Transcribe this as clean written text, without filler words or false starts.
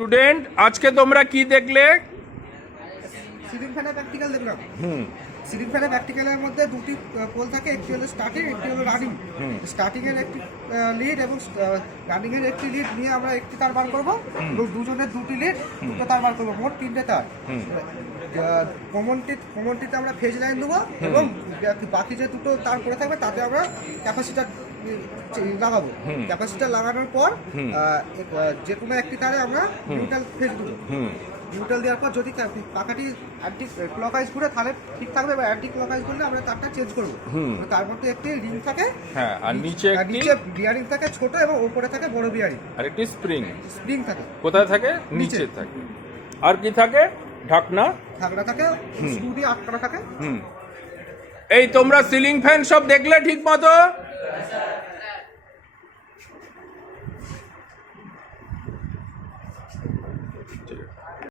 Student, আজকে তোমরা কি দেখলে? সিলিং ফ্যানের প্র্যাকটিক্যাল দেখলাম। সিলিং ফ্যানের প্র্যাকটিক্যালের মধ্যে দুটি পোল থাকে, একটি হলো স্টার্টিং, একটি হলো রানিং। স্টার্টিং এর একটি লিড এবং রানিং এর একটি লিড নিয়ে আমরা একটি তার বার করবো এবং দুজনের দুটি লিড দুটো তার বার করবো, মোট তিনটে তার। কমনটিতে আমরা ফেজ লাইন দেবো এবং বাকি যে দুটো তার পড়ে থাকবে তাতে আমরা ক্যাপাসিটার লাগাবো। ক্যাপাসিটার লাগানোর পর যে কোনো একটি তারে আমরা নিউট্রাল ফেজ দেবো। নিউট্রাল দেওয়ার পর যদি পাখাটি অ্যান্টি ক্লকওয়াইজ ঘুরে তাহলে ঠিক থাকবে, বা অ্যান্টি ক্লকওয়াইজ করলে আমরা তারটা চেঞ্জ করবো। তার মধ্যে একটি রিং থাকে, হ্যাঁ, আর নিচে বিয়ারিং থাকে ছোট এবং উপরে থাকে বড় বিয়ারিং, আর একটি স্প্রিং থাকে। কোথায় থাকে? নিচে থাকে। আর কি থাকে? ঢাকনা থাকে, স্ক্রু দিয়ে আটকানো থাকে। এই তোমরা সিলিং ফ্যান সব দেখলে ঠিক মতো? ঠিক আছে।